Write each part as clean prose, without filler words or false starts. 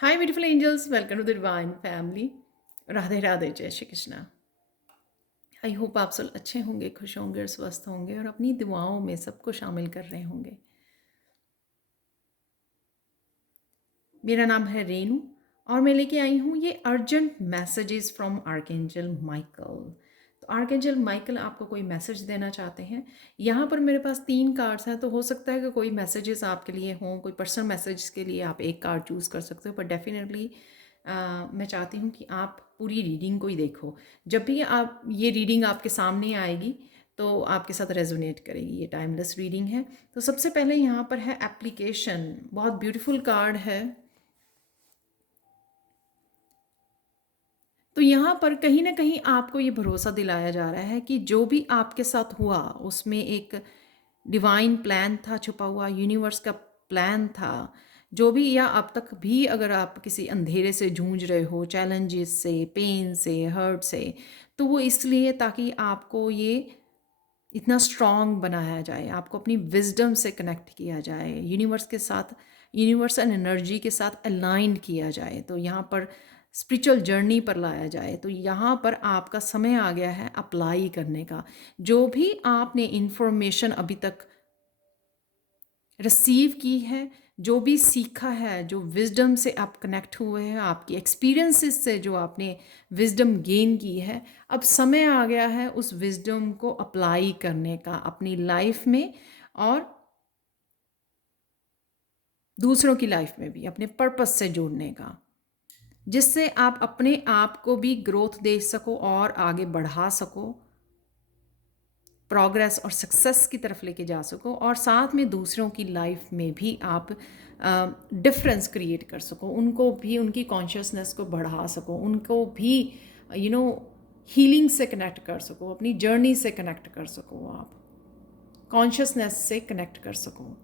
Hi beautiful angels, welcome to the divine family. Radhe Radhe, जय Shri Krishna. I hope आप सब अच्छे होंगे, खुश होंगे और स्वस्थ होंगे और अपनी दुआओं में सबको शामिल कर रहे होंगे। मेरा नाम है रेनू और मैं लेके आई हूँ ये urgent messages from archangel Michael. तो आर्कएंजल माइकल आपको कोई मैसेज देना चाहते हैं। यहाँ पर मेरे पास 3 कार्ड्स हैं, तो हो सकता है कि कोई मैसेजेस आपके लिए हों, कोई पर्सनल मैसेज के लिए आप एक कार्ड चूज़ कर सकते हो, पर डेफिनेटली मैं चाहती हूँ कि आप पूरी रीडिंग को ही देखो। जब भी आप ये रीडिंग आपके सामने आएगी तो आपके साथ रेजोनेट करेगी। ये टाइमलेस रीडिंग है। तो सबसे पहले यहाँ पर है एप्लीकेशन। बहुत ब्यूटीफुल कार्ड है। तो यहाँ पर कहीं ना कहीं आपको ये भरोसा दिलाया जा रहा है कि जो भी आपके साथ हुआ उसमें एक डिवाइन प्लान था छुपा हुआ, यूनिवर्स का प्लान था। जो भी, या अब तक भी अगर आप किसी अंधेरे से जूझ रहे हो, चैलेंजेस से, पेन से, हर्ट से, तो वो इसलिए ताकि आपको ये इतना स्ट्रॉन्ग बनाया जाए, आपको अपनी विजडम से कनेक्ट किया जाए, यूनिवर्स के साथ, यूनिवर्स एंड एनर्जी के साथ अलाइंड किया जाए, तो यहाँ पर स्पिरिचुअल जर्नी पर लाया जाए। तो यहाँ पर आपका समय आ गया है अप्लाई करने का। जो भी आपने इंफॉर्मेशन अभी तक रिसीव की है, जो भी सीखा है, जो विजडम से आप कनेक्ट हुए हैं, आपकी एक्सपीरियंसेस से जो आपने विजडम गेन की है, अब समय आ गया है उस विजडम को अप्लाई करने का अपनी लाइफ में और दूसरों की लाइफ में भी, अपने पर्पस से जोड़ने का, जिससे आप अपने आप को भी ग्रोथ दे सको और आगे बढ़ा सको, प्रोग्रेस और सक्सेस की तरफ लेके जा सको, और साथ में दूसरों की लाइफ में भी आप डिफरेंस क्रिएट कर सको, उनको भी, उनकी कॉन्शियसनेस को बढ़ा सको, उनको भी हीलिंग से कनेक्ट कर सको, अपनी जर्नी से कनेक्ट कर सको, आप कॉन्शियसनेस से कनेक्ट कर सको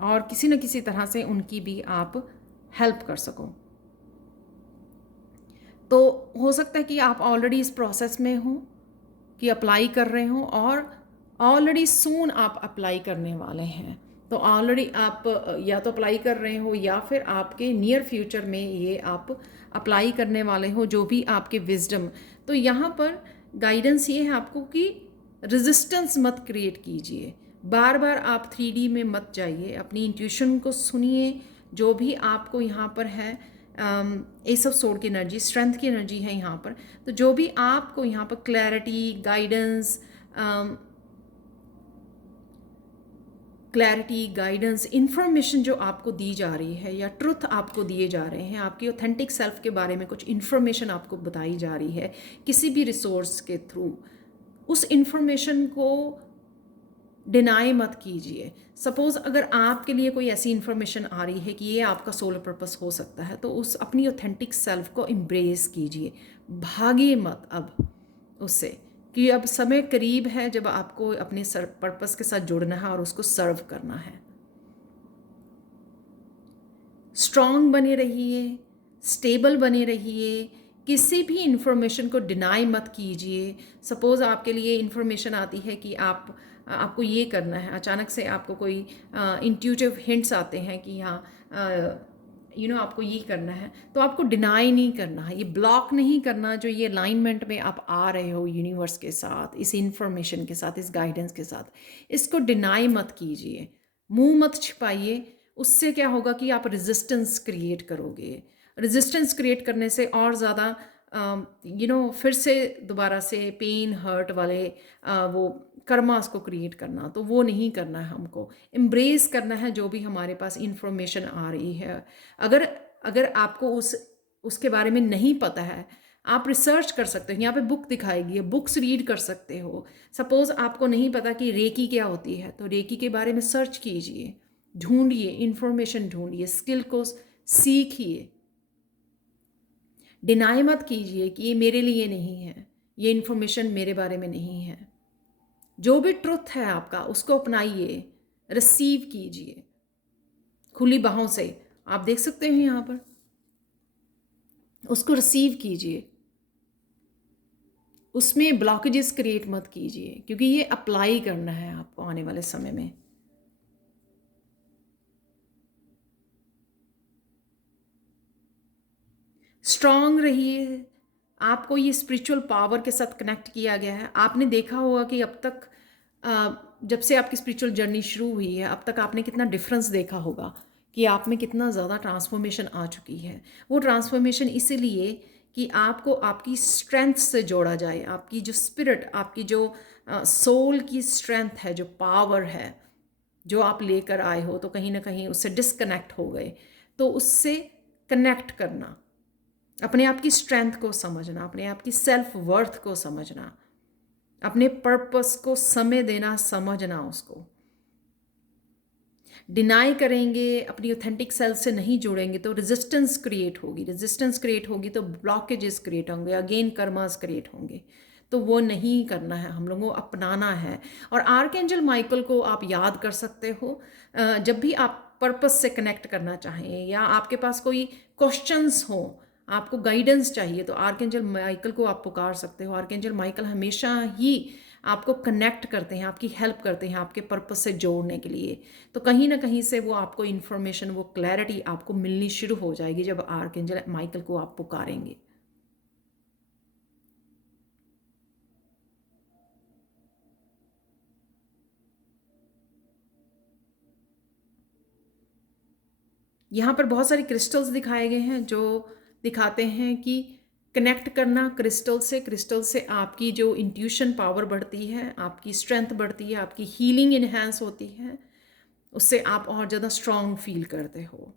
और किसी न किसी तरह से उनकी भी आप हेल्प कर सको। तो हो सकता है कि आप ऑलरेडी इस प्रोसेस में हो कि अप्लाई कर रहे हो और ऑलरेडी सून आप अप्लाई करने वाले हैं। तो ऑलरेडी आप या तो अप्लाई कर रहे हो या फिर आपके नियर फ्यूचर में ये आप अप्लाई करने वाले हो, जो भी आपके विजडम। तो यहाँ पर गाइडेंस ये है आपको कि रेजिस्टेंस मत क्रिएट कीजिए, बार बार आप 3D में मत जाइए, अपनी इंट्यूशन को सुनिए। जो भी आपको यहाँ पर है, एस ऑफ सोर्ड की एनर्जी, स्ट्रेंथ की एनर्जी है यहाँ पर। तो जो भी आपको यहाँ पर क्लैरिटी, गाइडेंस, इंफॉर्मेशन जो आपको दी जा रही है या ट्रुथ आपको दिए जा रहे हैं, आपकी ऑथेंटिक सेल्फ के बारे में कुछ इंफॉर्मेशन आपको बताई जा रही है किसी भी रिसोर्स के थ्रू, उस इंफॉर्मेशन को डिनाई मत कीजिए। सपोज़ अगर आपके लिए कोई ऐसी इन्फॉर्मेशन आ रही है कि ये आपका सोलर पर्पस हो सकता है, तो उस अपनी ऑथेंटिक सेल्फ को एम्ब्रेस कीजिए, भागिए मत अब उससे, कि अब समय करीब है जब आपको अपने पर्पस के साथ जुड़ना है और उसको सर्व करना है। स्ट्रॉन्ग बने रहिए, स्टेबल बने रहिए, किसी भी इंफॉर्मेशन को डिनाई मत कीजिए। सपोज़ आपके लिए इंफॉर्मेशन आती है कि आपको ये करना है, अचानक से आपको कोई इंट्यूटिव हिंट्स आते हैं कि हाँ, आपको ये करना है, तो आपको डिनाई नहीं करना है, ये ब्लॉक नहीं करना। जो ये अलाइनमेंट में आप आ रहे हो यूनिवर्स के साथ, इस इंफॉर्मेशन के साथ, इस गाइडेंस के साथ, इसको डिनाई मत कीजिए, मुंह मत छिपाइए। उससे क्या होगा कि आप रेजिस्टेंस क्रिएट करोगे। रेजिस्टेंस क्रिएट करने से और ज़्यादा फिर से दोबारा से पेन, हर्ट वाले वो कर्मास को क्रिएट करना, तो वो नहीं करना है। हमको एम्ब्रेस करना है जो भी हमारे पास इंफॉर्मेशन आ रही है। अगर अगर आपको उसके बारे में नहीं पता है, आप रिसर्च कर सकते हो। यहाँ पे बुक दिखाएगी, बुक्स रीड कर सकते हो। सपोज़ आपको नहीं पता कि रेकी क्या होती है, तो रेकी के बारे में सर्च कीजिए, ढूंढिए, इंफॉर्मेशन ढूंढिए, स्किल को सीखिए। डिनाई मत कीजिए कि ये मेरे लिए नहीं है, ये इन्फॉर्मेशन मेरे बारे में नहीं है। जो भी ट्रुथ है आपका, उसको अपनाइए, रिसीव कीजिए खुली बाहों से। आप देख सकते हैं यहाँ पर, उसको रिसीव कीजिए, उसमें ब्लॉकेजेस क्रिएट मत कीजिए, क्योंकि ये अप्लाई करना है आपको आने वाले समय में। स्ट्रांग रहिए। आपको ये स्पिरिचुअल पावर के साथ कनेक्ट किया गया है। आपने देखा होगा कि अब तक जब से आपकी स्पिरिचुअल जर्नी शुरू हुई है, अब तक आपने कितना डिफरेंस देखा होगा कि आप में कितना ज़्यादा ट्रांसफॉर्मेशन आ चुकी है। वो ट्रांसफॉर्मेशन इसीलिए कि आपको आपकी स्ट्रेंथ से जोड़ा जाए, आपकी जो स्पिरिट, आपकी जो सोल की स्ट्रेंथ है, जो पावर है, जो आप लेकर आए हो, तो कहीं ना कहीं उससे डिस्कनेक्ट हो गए। तो उससे कनेक्ट करना, अपने आप की स्ट्रेंथ को समझना, अपने आप की सेल्फ वर्थ को समझना, अपने पर्पस को समय देना, समझना, उसको डिनाई करेंगे, अपनी ऑथेंटिक सेल्फ से नहीं जुड़ेंगे तो रेजिस्टेंस क्रिएट होगी। रेजिस्टेंस क्रिएट होगी तो ब्लॉकेजेस क्रिएट होंगे, अगेन कर्मास क्रिएट होंगे। तो वो नहीं करना है, हम लोगों को अपनाना है। और आर्कएंजल माइकल को आप याद कर सकते हो जब भी आप पर्पस से कनेक्ट करना चाहें या आपके पास कोई क्वेश्चंस हो, आपको गाइडेंस चाहिए, तो आर्कएंजल माइकल को आप पुकार सकते हो। आर्कएंजल माइकल हमेशा ही आपको कनेक्ट करते हैं, आपकी हेल्प करते हैं आपके पर्पस से जोड़ने के लिए। तो कहीं ना कहीं से वो आपको इन्फॉर्मेशन, वो क्लैरिटी आपको मिलनी शुरू हो जाएगी जब आर्कएंजल माइकल को आप पुकारेंगे। यहाँ पर बहुत सारे क्रिस्टल्स दिखाए गए हैं जो दिखाते हैं कि कनेक्ट करना क्रिस्टल से आपकी जो इंट्यूशन पावर बढ़ती है, आपकी स्ट्रेंथ बढ़ती है, आपकी हीलिंग इन्हेंस होती है, उससे आप और ज़्यादा स्ट्रांग फील करते हो,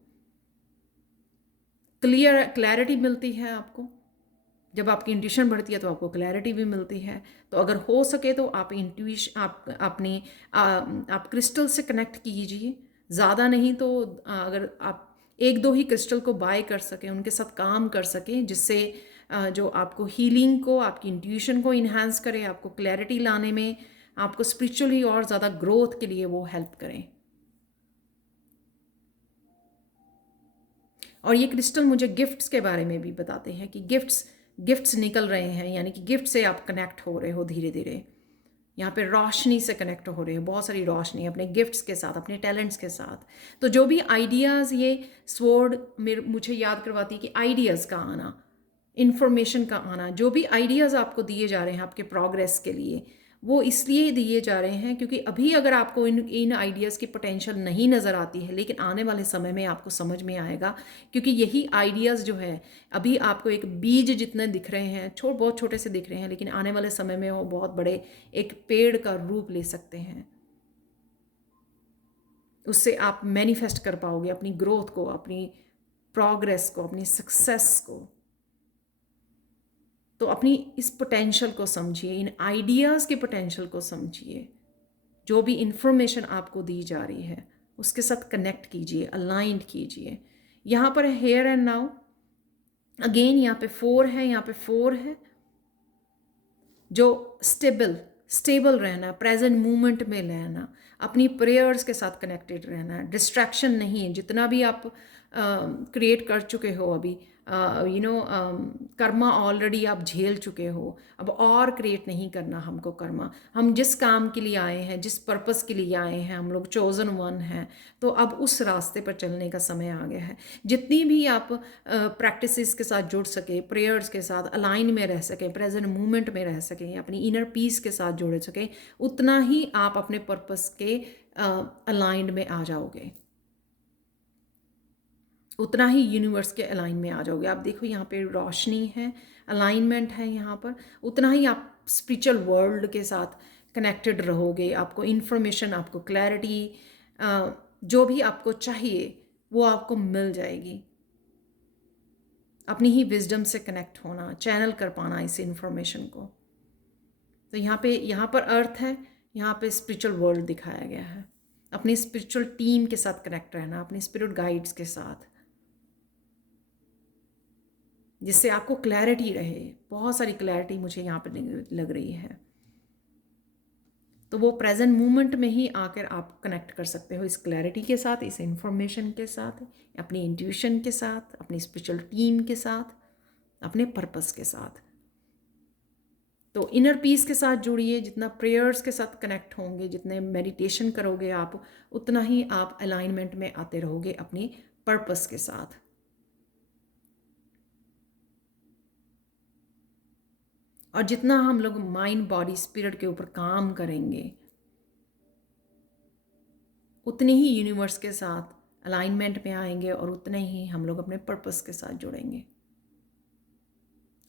क्लैरिटी मिलती है आपको। जब आपकी इंट्यूशन बढ़ती है तो आपको क्लैरिटी भी मिलती है। तो अगर हो सके तो आप आप क्रिस्टल से कनेक्ट कीजिए। ज़्यादा नहीं तो अगर आप एक दो ही क्रिस्टल को बाय कर सकें, उनके साथ काम कर सकें, जिससे जो आपको हीलिंग को, आपकी इंट्यूशन को इन्हांस करे, आपको क्लैरिटी लाने में, आपको स्पिरिचुअली और ज़्यादा ग्रोथ के लिए वो हेल्प करें। और ये क्रिस्टल मुझे गिफ्ट्स के बारे में भी बताते हैं कि गिफ्ट्स निकल रहे हैं, यानी कि गिफ्ट से आप कनेक्ट हो रहे हो धीरे धीरे। यहाँ पे रोशनी से कनेक्ट हो रहे हो, बहुत सारी रोशनी अपने गिफ्ट्स के साथ, अपने टैलेंट्स के साथ। तो जो भी आइडियाज़ ये स्वॉर्ड मुझे याद करवाती है कि आइडियाज़ का आना, इन्फॉर्मेशन का आना, जो भी आइडियाज़ आपको दिए जा रहे हैं आपके प्रोग्रेस के लिए, वो इसलिए दिए जा रहे हैं क्योंकि अभी अगर आपको इन आइडियाज़ की पोटेंशियल नहीं नज़र आती है, लेकिन आने वाले समय में आपको समझ में आएगा। क्योंकि यही आइडियाज़ जो है, अभी आपको एक बीज जितने दिख रहे हैं, बहुत छोटे से दिख रहे हैं, लेकिन आने वाले समय में वो बहुत बड़े एक पेड़ का रूप ले सकते हैं। उससे आप मैनिफेस्ट कर पाओगे अपनी ग्रोथ को, अपनी प्रोग्रेस को, अपनी सक्सेस को। तो अपनी इस पोटेंशियल को समझिए, इन आइडियाज़ के पोटेंशियल को समझिए। जो भी इंफॉर्मेशन आपको दी जा रही है उसके साथ कनेक्ट कीजिए, अलाइंड कीजिए। यहाँ पर हेयर एंड नाउ, अगेन यहाँ पे 4 है, यहाँ पे 4 है। जो स्टेबल रहना, प्रेजेंट मोमेंट में रहना, अपनी प्रेयर्स के साथ कनेक्टेड रहना, डिस्ट्रैक्शन नहीं। जितना भी आप क्रिएट कर चुके हो अभी, कर्मा ऑलरेडी आप झेल चुके हो, अब और क्रिएट नहीं करना हमको कर्मा। हम जिस काम के लिए आए हैं, जिस पर्पस के लिए आए हैं, हम लोग चोजन वन हैं। तो अब उस रास्ते पर चलने का समय आ गया है। जितनी भी आप प्रैक्टिसेस के साथ जुड़ सके, प्रेयर्स के साथ अलाइन में रह सकें, प्रेजेंट मूवमेंट में रह सकें, अपनी इनर पीस के साथ जुड़ सकें, उतना ही आप अपने पर्पस के अलाइंड में आ जाओगे, उतना ही यूनिवर्स के अलाइन में आ जाओगे। आप देखो यहाँ पे रोशनी है, अलाइनमेंट है यहाँ पर, उतना ही आप स्पिरिचुअल वर्ल्ड के साथ कनेक्टेड रहोगे। आपको इन्फॉर्मेशन, आपको क्लैरिटी, जो भी आपको चाहिए वो आपको मिल जाएगी। अपनी ही विजडम से कनेक्ट होना, चैनल कर पाना इस इन्फॉर्मेशन को। तो यहाँ पर अर्थ है, यहाँ पे स्पिरिचुअल वर्ल्ड दिखाया गया है। अपनी स्पिरिचुअल टीम के साथ कनेक्ट रहना, अपनी स्पिरिट गाइड्स के साथ, जिससे आपको क्लैरिटी रहे। बहुत सारी क्लैरिटी मुझे यहाँ पर लग रही है। तो वो प्रेजेंट मोमेंट में ही आकर आप कनेक्ट कर सकते हो इस क्लैरिटी के साथ, इस इंफॉर्मेशन के साथ, अपनी इंट्यूशन के साथ, अपनी स्पिरिचुअल टीम के साथ, अपने पर्पस के साथ। तो इनर पीस के साथ जुड़िए। जितना प्रेयर्स के साथ कनेक्ट होंगे, जितने मेडिटेशन करोगे आप, उतना ही आप अलाइनमेंट में आते रहोगे अपनी पर्पस के साथ। और जितना हम लोग माइंड बॉडी स्पिरिट के ऊपर काम करेंगे, उतने ही यूनिवर्स के साथ अलाइनमेंट में आएंगे और उतने ही हम लोग अपने पर्पस के साथ जुड़ेंगे।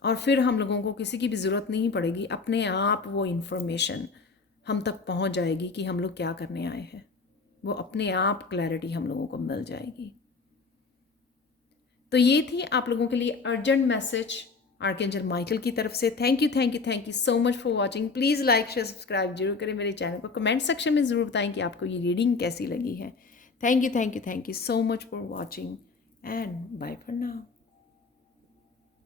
और फिर हम लोगों को किसी की भी ज़रूरत नहीं पड़ेगी, अपने आप वो इन्फॉर्मेशन हम तक पहुंच जाएगी कि हम लोग क्या करने आए हैं। वो अपने आप क्लैरिटी हम लोगों को मिल जाएगी। तो ये थी आप लोगों के लिए अर्जेंट मैसेज आर्कएंजल माइकल की तरफ से। Thank you so much for watching. Please like share subscribe जरूर करें मेरे चैनल को। कमेंट सेक्शन में ज़रूर बताएं कि आपको ये रीडिंग कैसी लगी है। Thank you so much for watching and bye for now.